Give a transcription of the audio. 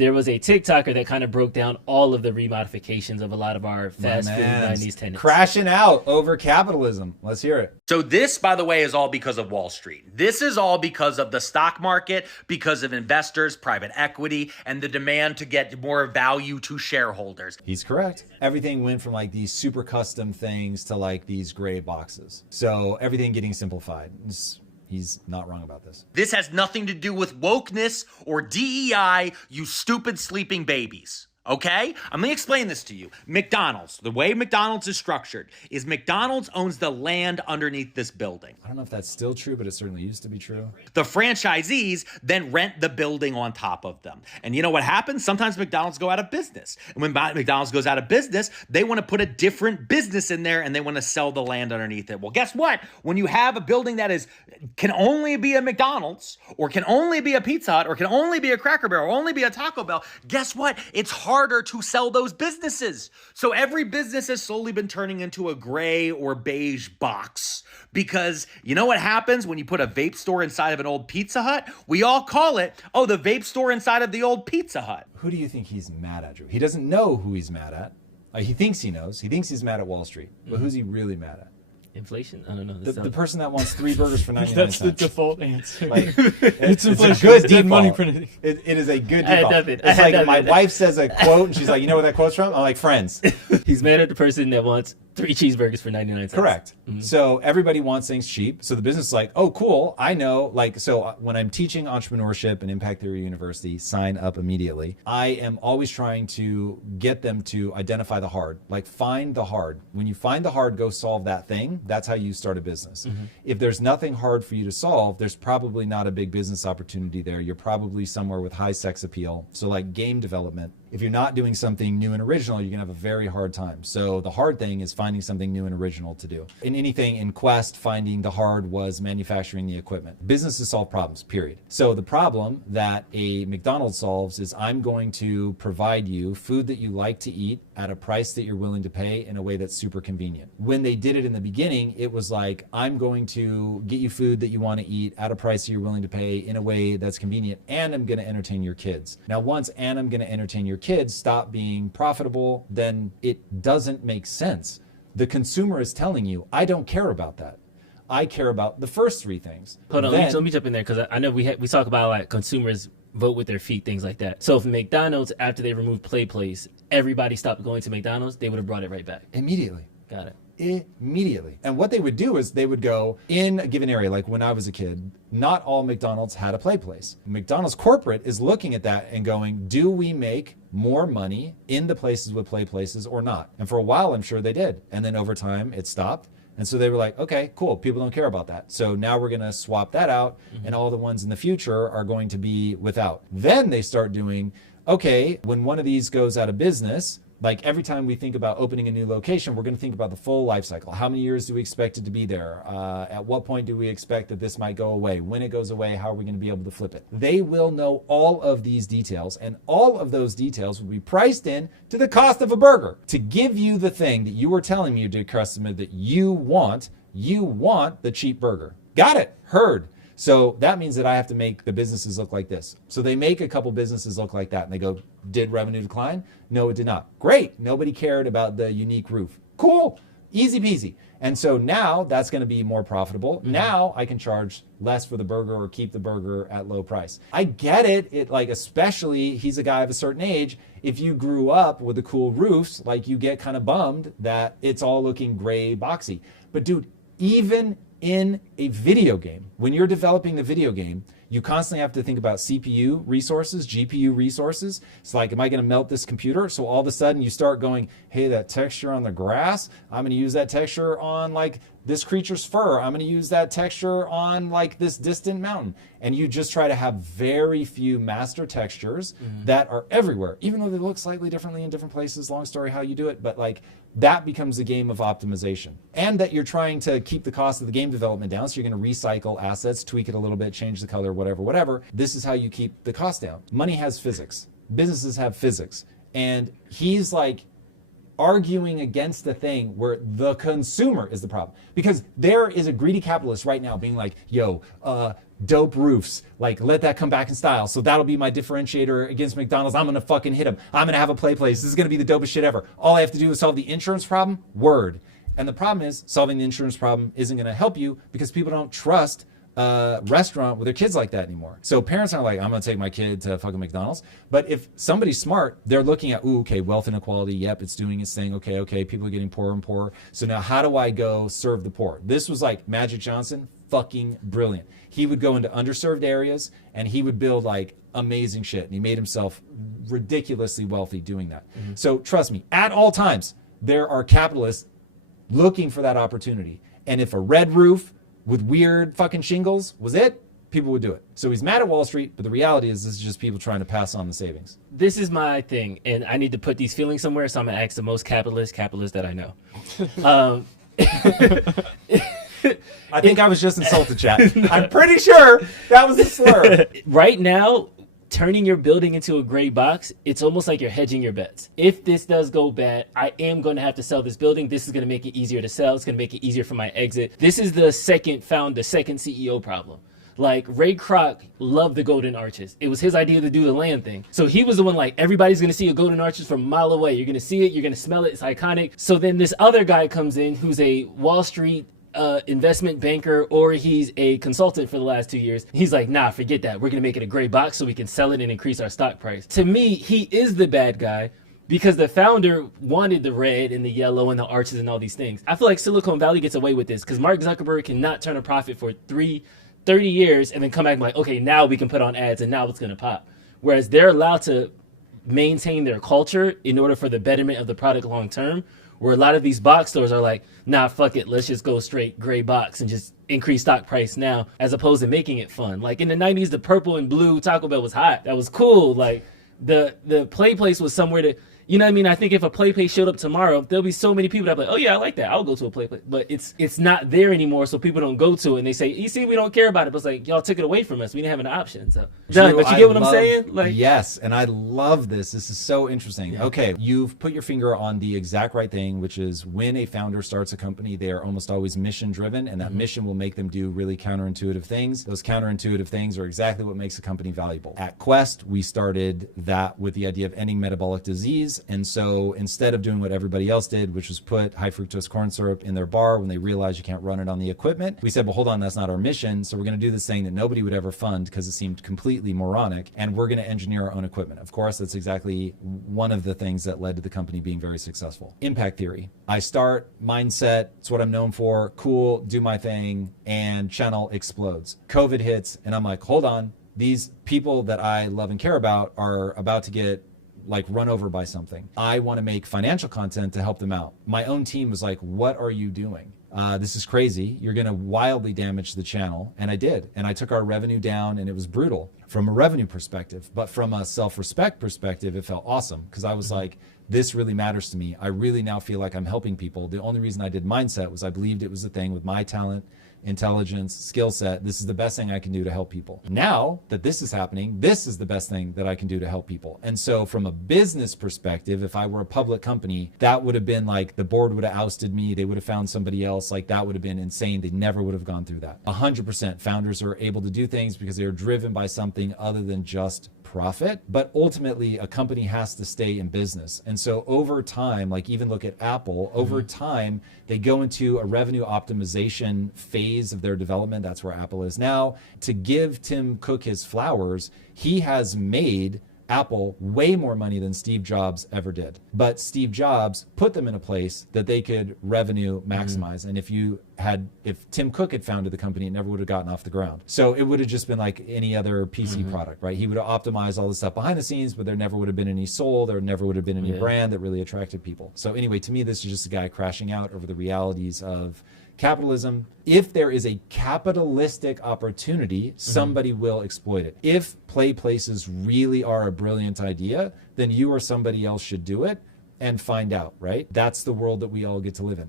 there was a TikToker that kind of broke down all of the remodifications of a lot of our fast food man's 90s tenants. crashing out over capitalism. Let's hear it. So this, by the way, is all because of Wall Street. This is all because of the stock market, because of investors, private equity, and the demand to get more value to shareholders. He's correct. Everything went from like these super custom things to like these gray boxes. So everything getting simplified. He's not wrong about this. This has nothing to do with wokeness or DEI, you stupid sleeping babies. Okay? I'm gonna explain this to you. McDonald's, the way McDonald's is structured is McDonald's owns the land underneath this building. I don't know if that's still true, but it certainly used to be true. The franchisees then rent the building on top of them. And you know what happens? Sometimes McDonald's go out of business. And when McDonald's goes out of business, they want to put a different business in there and they want to sell the land underneath it. Well, guess what? When you have a building that can only be a McDonald's or can only be a Pizza Hut or can only be a Cracker Barrel or only be a Taco Bell, guess what? It's harder to sell those businesses. So every business has slowly been turning into a gray or beige box because you know what happens when you put a vape store inside of an old Pizza Hut? We all call it, oh, the vape store inside of the old Pizza Hut. Who do you think he's mad at, Drew? He doesn't know who he's mad at. He thinks he knows. He thinks he's mad at Wall Street. But who's he really mad at? Inflation? I don't know. The person that wants 3 burgers for 99 That's cents. the default answer. Like, it's inflation. a good It's dead default. money printing. It is a good I had default. nothing. It's like my wife says a quote and she's like, you know where that quote's from? I'm like, Friends. He's mad at the person that wants 3 cheeseburgers for 99 cents. Correct. So everybody wants things cheap. So the business is like, oh, cool. I know. Like, so when I'm teaching entrepreneurship and Impact Theory University, sign up immediately. I am always trying to get them to identify the hard. Like, find the hard. When you find the hard, go solve that thing. That's how you start a business. If there's nothing hard for you to solve, there's probably not a big business opportunity there. You're probably somewhere with high sex appeal. So like game development. If you're not doing something new and original, you're going to have a very hard time. So the hard thing is finding something new and original to do. In anything in Quest, finding the hard was manufacturing the equipment. Businesses solve problems, period. So the problem that a McDonald's solves is I'm going to provide you food that you like to eat at a price that you're willing to pay in a way that's super convenient. When they did it in the beginning, it was like, I'm going to get you food that you want to eat at a price that you're willing to pay in a way that's convenient, and I'm going to entertain your kids. Now, once and I'm going to entertain your kids stop being profitable, then it doesn't make sense. The consumer is telling you, I don't care about that. I care about the first 3 things. Hold on, let me jump in there because I know we talk about like consumers vote with their feet, things like that. So if McDonald's, after they removed Play Place, everybody stopped going to McDonald's, they would have brought it right back. Immediately. Got it. Immediately. And what they would do is they would go in a given area, like when I was a kid, not all McDonald's had a Play Place. McDonald's corporate is looking at that and going, do we make more money in the places with Play Places or not? And for a while, I'm sure they did. And then over time, it stopped. And so they were like, okay, cool. People don't care about that. So now we're going to swap that out. And all the ones in the future are going to be without. Then they start doing, okay, when one of these goes out of business, like every time we think about opening a new location, we're going to think about the full life cycle. How many years do we expect it to be there? At what point do we expect that this might go away? When it goes away, how are we going to be able to flip it? They will know all of these details, and all of those details will be priced in to the cost of a burger to give you the thing that you were telling me, dear customer, that you want. You want the cheap burger. Got it. Heard. So that means that I have to make the businesses look like this. So they make a couple businesses look like that and they go, did revenue decline? No, it did not. Great. Nobody cared about the unique roof. Cool. Easy peasy. And so now that's going to be more profitable. Now I can charge less for the burger or keep the burger at low price. I get it. It like, especially he's a guy of a certain age. If you grew up with the cool roofs, like you get kind of bummed that it's all looking gray boxy. But dude, even in a video game, when you're developing the video game, you constantly have to think about CPU resources, GPU resources. It's like, am I going to melt this computer? So all of a sudden you start going, hey, that texture on the grass, I'm going to use that texture on like this creature's fur. I'm going to use that texture on like this distant mountain. And you just try to have very few master textures that are everywhere, even though they look slightly differently in different places. Long story how you do it, but like that becomes a game of optimization. And that you're trying to keep the cost of the game development down. So you're going to recycle assets, tweak it a little bit, change the color, whatever. This is how you keep the cost down. Money has physics. Businesses have physics. And he's like arguing against the thing where the consumer is the problem. Because there is a greedy capitalist right now being like, yo, dope roofs. Like, let that come back in style. So that'll be my differentiator against McDonald's. I'm going to fucking hit them. I'm going to have a play place. This is going to be the dopest shit ever. All I have to do is solve the insurance problem. Word. And the problem is solving the insurance problem isn't going to help you because people don't trust a restaurant with their kids like that anymore. So parents aren't like, I'm going to take my kid to fucking McDonald's. But if somebody's smart, they're looking at, ooh, okay, wealth inequality. Yep, it's doing its thing. Okay, people are getting poorer and poorer. So now how do I go serve the poor? This was like Magic Johnson, fucking brilliant. He would go into underserved areas and he would build like amazing shit. And he made himself ridiculously wealthy doing that. Mm-hmm. So trust me, at all times, there are capitalists looking for that opportunity. And if a red roof with weird fucking shingles was it, people would do it. So he's mad at Wall Street, but the reality is this is just people trying to pass on the savings. This is my thing, and I need to put these feelings somewhere, so I'm going to ask the most capitalist that I know. I think I was just insulted, chat. I'm pretty sure that was a slur. Right now, turning your building into a gray box, it's almost like you're hedging your bets. If this does go bad, I am going to have to sell this building. This is going to make it easier to sell. It's going to make it easier for my exit. This is the second CEO problem. Like, Ray Kroc loved the golden arches. It was his idea to do the land thing. So he was the one like, everybody's going to see a golden arches from a mile away. You're going to see it. You're going to smell it. It's iconic. So then this other guy comes in who's a Wall Street investment banker, or he's a consultant for the last 2 years. He's like, nah, forget that. We're going to make it a gray box so we can sell it and increase our stock price. To me, he is the bad guy because the founder wanted the red and the yellow and the arches and all these things. I feel like Silicon Valley gets away with this because Mark Zuckerberg cannot turn a profit for 30 years and then come back and be like, okay, now we can put on ads and now it's going to pop. Whereas they're allowed to maintain their culture in order for the betterment of the product long term. Where a lot of these box stores are like, nah, fuck it, let's just go straight gray box and just increase stock price now, as opposed to making it fun. Like in the 90s, the purple and blue Taco Bell was hot. That was cool. Like the play place was somewhere to, you know what I mean? I think if a play place showed up tomorrow, there'll be so many people that be like, oh yeah, I like that. I'll go to a play place. But it's not there anymore, so people don't go to it. And they say, you see, we don't care about it. But it's like, y'all took it away from us. We didn't have an option. So, John, but you get what I'm saying? Like, yes, and I love this. This is so interesting. Yeah. Okay, you've put your finger on the exact right thing, which is when a founder starts a company, they are almost always mission driven, and that mission will make them do really counterintuitive things. Those counterintuitive things are exactly what makes a company valuable. At Quest, we started that with the idea of ending metabolic disease, and so instead of doing what everybody else did, which was put high fructose corn syrup in their bar when they realized you can't run it on the equipment, we said, well, hold on, that's not our mission. So we're going to do this thing that nobody would ever fund because it seemed completely moronic, and we're going to engineer our own equipment. Of course, that's exactly one of the things that led to the company being very successful. Impact theory. I start, mindset, it's what I'm known for, cool, do my thing, and channel explodes. COVID hits, and I'm like, hold on, these people that I love and care about are about to get like run over by something. I want to make financial content to help them out. My own team was like, what are you doing? This is crazy. You're going to wildly damage the channel. And I did. And I took our revenue down, and it was brutal from a revenue perspective. But from a self-respect perspective, it felt awesome because I was like, this really matters to me. I really now feel like I'm helping people. The only reason I did mindset was I believed it was the thing with my talent, intelligence, skill set. This is the best thing I can do to help people. Now that this is happening, this is the best thing that I can do to help people. And so from a business perspective, if I were a public company, that would have been like the board would have ousted me. They would have found somebody else. Like that would have been insane. They never would have gone through that. 100% founders are able to do things because they are driven by something other than just profit. But ultimately, a company has to stay in business. And so over time, like even look at Apple, over time, they go into a revenue optimization phase of their development. That's where Apple is now. To give Tim Cook his flowers, he has made Apple way more money than Steve Jobs ever did. But Steve Jobs put them in a place that they could revenue maximize. And if Tim Cook had founded the company, it never would have gotten off the ground. So it would have just been like any other PC product, right? He would have optimized all the stuff behind the scenes, but there never would have been any soul. There never would have been any brand that really attracted people. So anyway, to me, this is just a guy crashing out over the realities of capitalism. If there is a capitalistic opportunity, somebody will exploit it. If play places really are a brilliant idea, then you or somebody else should do it and find out, right? That's the world that we all get to live in.